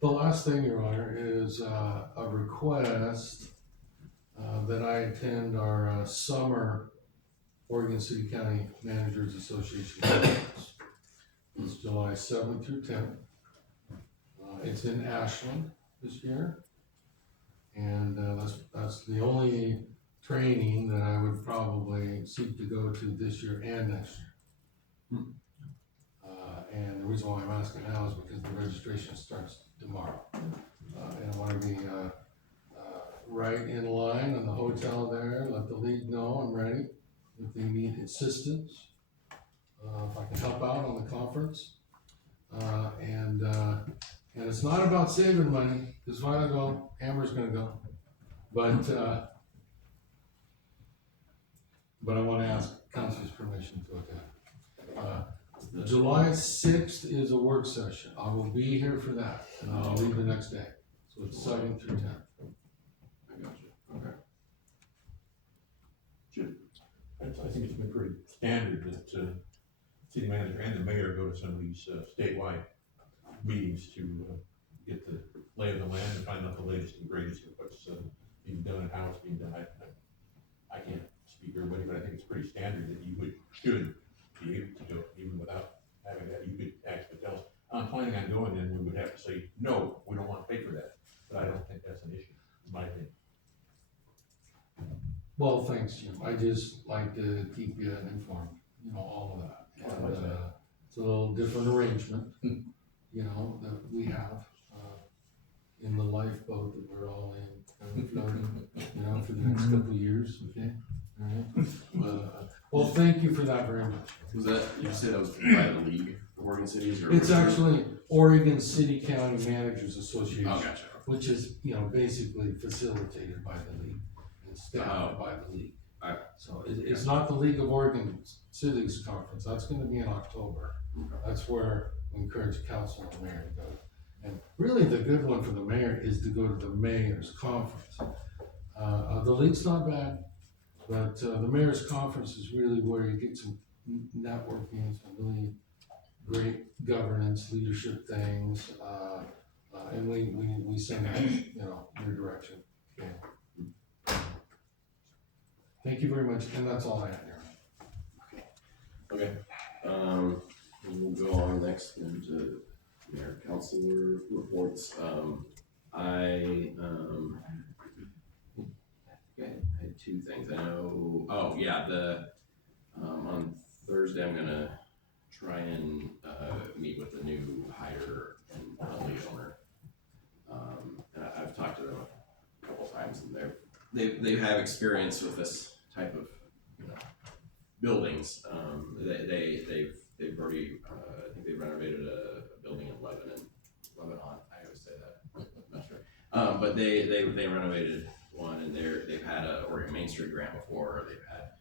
The last thing, Your Honor, is a request that I attend our summer Oregon City County Managers Association conference. It's July 7th through 10th. It's in Ashland this year. And that's the only training that I would probably seek to go to this year and next year. And the reason why I'm asking now is because the registration starts tomorrow. And I wanna be right in line in the hotel there, let the league know I'm ready. If they need assistance, if I can help out on the conference. And it's not about saving money, because if I don't go, Amber's gonna go. But I wanna ask council's permission to attend. July 6th is a work session. I will be here for that, and I'll leave the next day. So it's 7th through 10th. I got you. Okay. I think it's been pretty standard that city manager and the mayor go to some of these statewide meetings to get the lay of the land and find out the latest and greatest of what's being done and how it's being done. I can't speak for everybody, but I think it's pretty standard that you should be able to do it even without having that. You could actually tell us, I'm planning on going, and we would have to say, no, we don't want to pay for that. But I don't think that's an issue. thanks, Jim. I just like to keep you informed, all of that. And, it's a little different arrangement, that we have, in the lifeboat that we're all in, kind of floating, for the next couple of years, okay? All right. Well, thank you for that very much. Was that, you say that was by the League of Oregon Cities, or? It's actually Oregon City County Managers Association. Oh, gotcha. Which is, basically facilitated by the league and staffed by the league. Alright. So it's not the League of Oregon Cities Conference, that's gonna be in October. Okay. That's where we encourage council and the mayor to go. And really, the good one for the mayor is to go to the mayor's conference. The league's not bad, but the mayor's conference is really where you get some networking, some really great governance, leadership things, and we send that, your direction. Okay. Thank you very much, and that's all I have here. Okay, we'll go on next into Mayor Councilor reports. I had two things. I know, on Thursday I'm gonna try and meet with the new hire and lead owner. And I've talked to them a couple times, and they have experience with this type of buildings. They've already I think they renovated a building in Lebanon. I always say that. I'm not sure. But they renovated one, and they've had a Oregon Main Street grant before. They've had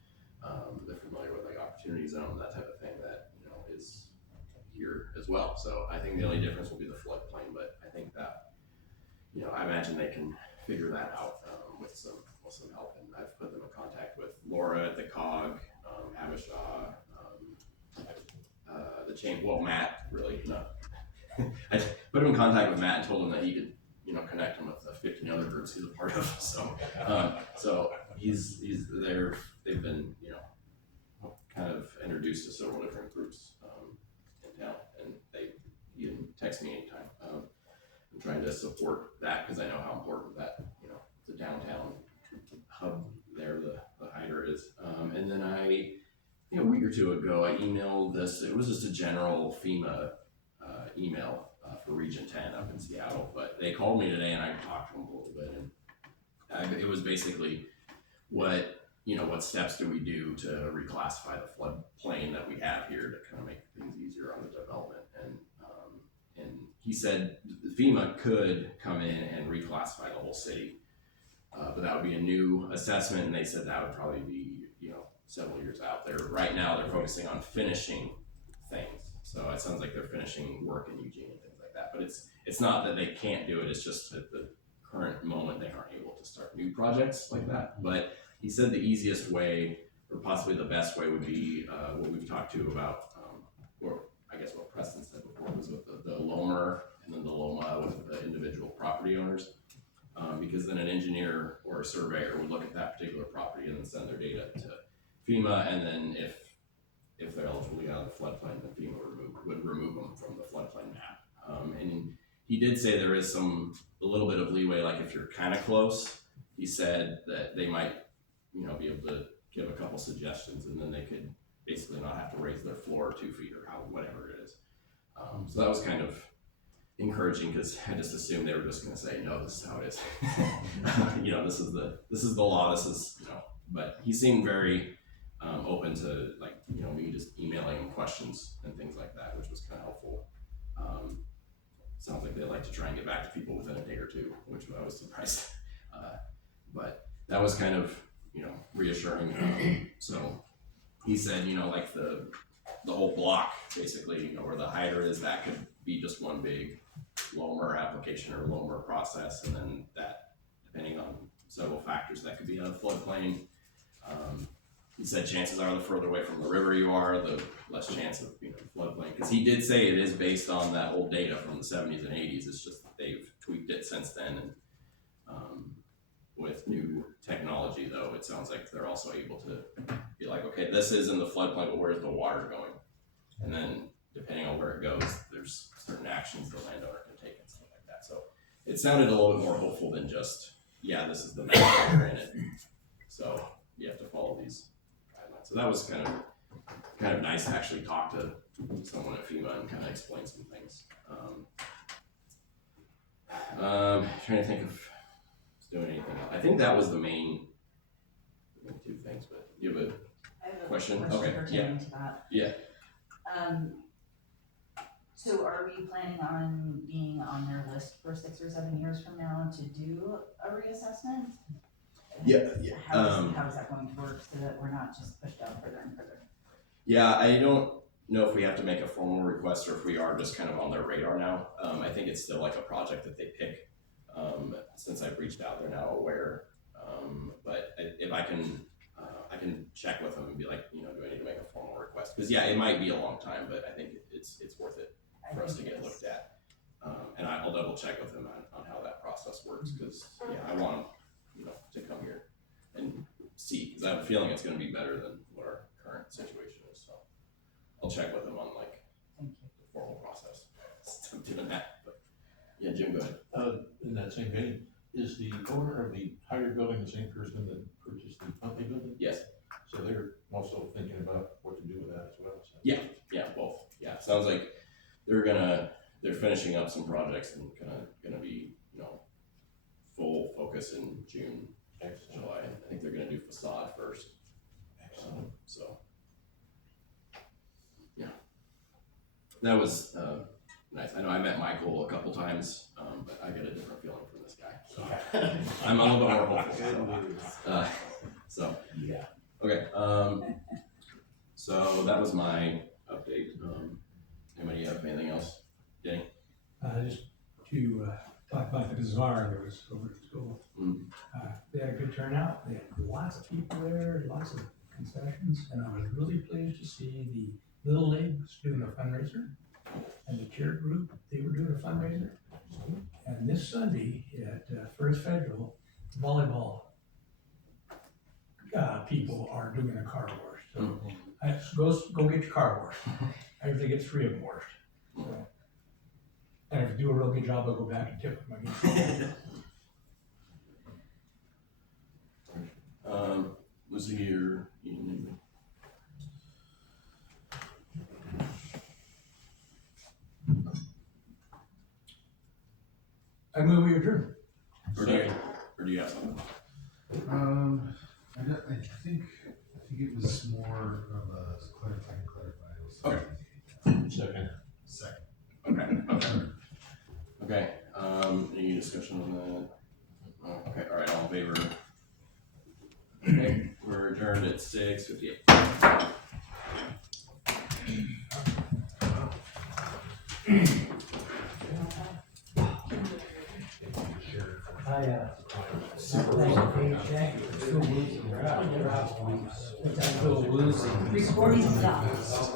they're familiar with like opportunity zone, that type of thing that is here as well. So I think the only difference will be the floodplain, but I think that I imagine they can figure that out with some help. And I've put them in contact with Laura at the COG, Abishaw, Matt, really, I put him in contact with Matt and told him that he could, connect him with the 15 other groups he's a part of. So they've been, kind of introduced to several different groups in town, and he can text me anytime. I'm trying to support that because I know how important that, the downtown hub there, the Hyder is. And then a week or two ago, I emailed this. It was just a general FEMA email for Region 10 up in Seattle, but they called me today and I talked to them a little bit, and it was basically what steps do we do to reclassify the floodplain that we have here to kind of make things easier on the development. And he said FEMA could come in and reclassify the whole city, but that would be a new assessment, and they said that would probably be several years out there. Right now they're focusing on finishing things, so it sounds like they're finishing work in Eugene and things like that. But it's not that they can't do it, it's just at the current moment they aren't able to start new projects like that. But he said the easiest way, or possibly the best way, would be what we've talked to about, or I guess what Preston said before, was with the LOMR and then the LOMA with the individual property owners. Because then an engineer or a surveyor would look at that particular property and then send their data to FEMA, and then if they're eligible to get out of the floodplain, then FEMA would remove them from the floodplain map. And he did say there is a little bit of leeway, like if you're kind of close. He said that they might be able to give a couple suggestions, and then they could basically not have to raise their floor 2 feet or whatever it is. So that was kind of encouraging, because I just assumed they were just going to say, no, this is how it is. This is the law. This is, but he seemed very open to me just emailing him questions and things like that, which was kind of helpful. Sounds like they like to try and get back to people within a day or two, which I was surprised. But that was kind of, reassuring. So he said, like the whole block, basically, where the Hyder is, that could be just one big LOMR application or LOMR process, and then that, depending on several factors, that could be on a floodplain. He said chances are the further away from the river you are, the less chance of being a floodplain. Because he did say it is based on that old data from the 70s and 80s. It's just that they've tweaked it since then. And with new technology, though, it sounds like they're also able to be like, okay, this is in the floodplain, but where's the water going? And then depending on where it goes, there's certain actions the landowner can take and stuff like that. So it sounded a little bit more hopeful than just, this is the map in it. So you have to follow these guidelines. So that was kind of nice to actually talk to someone at FEMA and kind of explain some things. Trying to think of doing anything else. I think that was the main two things, but you have a I have a question? question Okay, pertaining to that. Yeah. So are we planning on being on their list for 6 or 7 years from now to do a reassessment? Yeah. How is that going to work so that we're not just pushed out further and further? Yeah, I don't know if we have to make a formal request or if we are just kind of on their radar now. I think it's still like a project that they pick. Since I've reached out, they're now aware. But if I can check with them and be like, do I need to make a formal request? Because yeah, it might be a long time, but I think it's worth it for us to get looked at. And I'll double check with them on how that process works, because yeah, I want them, to come here and see, because I have a feeling it's going to be better than what our current situation is. So I'll check with them on the formal process. Still doing that, but yeah, Jim, go ahead. In that same vein, is the owner of the higher building the same person that purchased the Huntley building? Yes. So they're also thinking about what to do with that as well. So. Yeah, both. Yeah, sounds like they're finishing up some projects and gonna be, full focus in June, July. I think they're gonna do facade first. So yeah, that was nice. I know I met Michael a couple times, but I get a different feeling from this guy. So I'm a little bit more hopeful. So Yeah. Okay. So that was my update. Anybody have anything else? Danny? Just to talk about the bazaar that was over at school. They had a good turnout. They had lots of people there, lots of concessions, and I was really pleased to see the Little Leagues doing a fundraiser, and the cheer group, they were doing a fundraiser. And this Sunday at First Federal, volleyball people are doing a car wash. So go get your car washed. I usually get 3 of them washed. So, and if you do a real good job, I'll go back and tip them again. Lucy, you need me? I move we adjourn. Or do you have something? I think it was more of a clarify. Okay. Second. Okay. Any discussion on that? Okay. All right. All in favor? Okay. We're adjourned at 6:58. Recording stopped.